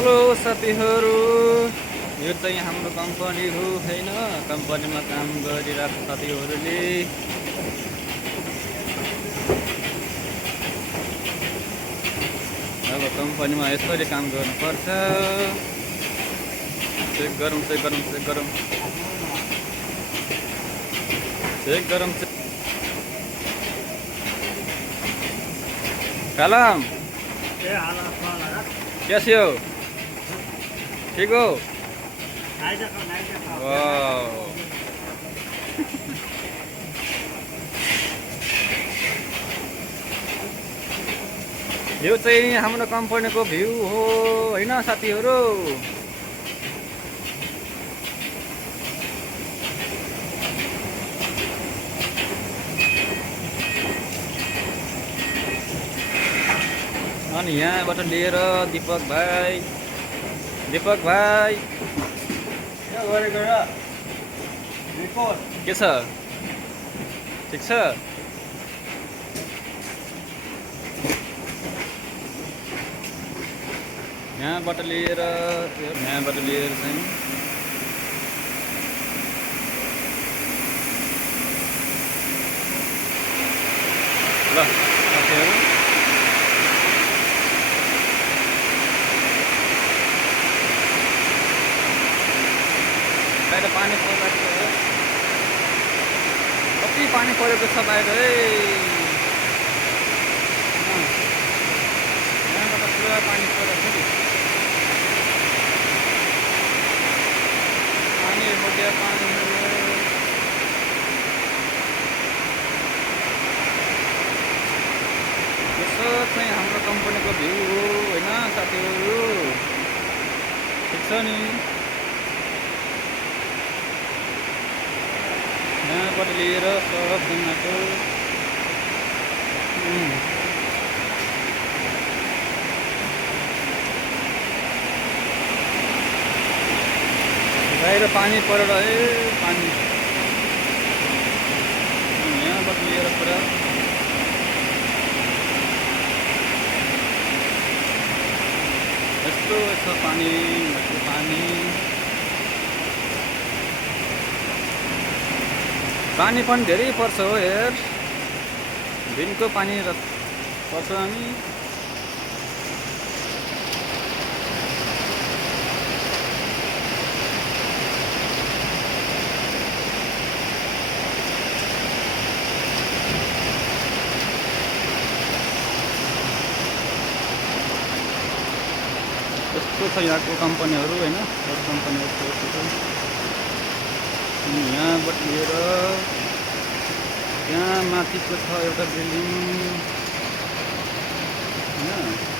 Hello साथीहरू, यो चाहिँ हाम्रो कम्पनी हो हैन। कम्पनीमा काम गरिरहेको साथीहरूले अब कम्पनीमा यसरी काम गर्नुपर्छ। चेक गरौँ चेक गरौँ चेक गरौँ चेक गरौँ कालम कैसे हो? ठीक हो? वाह यो चाहिँ हाम्रो कम्पनीको भ्यू हो हैन साथीहरू। अनि यहाँबाट लिएर दीपक भाइ के छ? ठिक छ? यहाँबाट लिएर चाहिँ ल साथीहरू बाहिर पानी परिरहेको छ। कति पानी परेको छ बाहिर है। यहाँबाट पुरा पानी परेको छ नि। पानी हो गया पानी। यसो चाहिँ हाम्रो कम्पनीको भ्यू हो होइन साथीहरू। ठिक छ नि। यहाँबाट लिएर सबजनाको बाहिर पानी परेर पानी यहाँबाट लिएर पुरा यस्तो छ पानी पानी पनि धेरै पर्छ हो हेर। दिनको पानी पर्छ अनि यस्तो छ यहाँको कम्पनीहरू होइन। कम्पनीहरू यहाँबाट लिएर त्यहाँ माथिको छ एउटा बिल्डिङ होइन।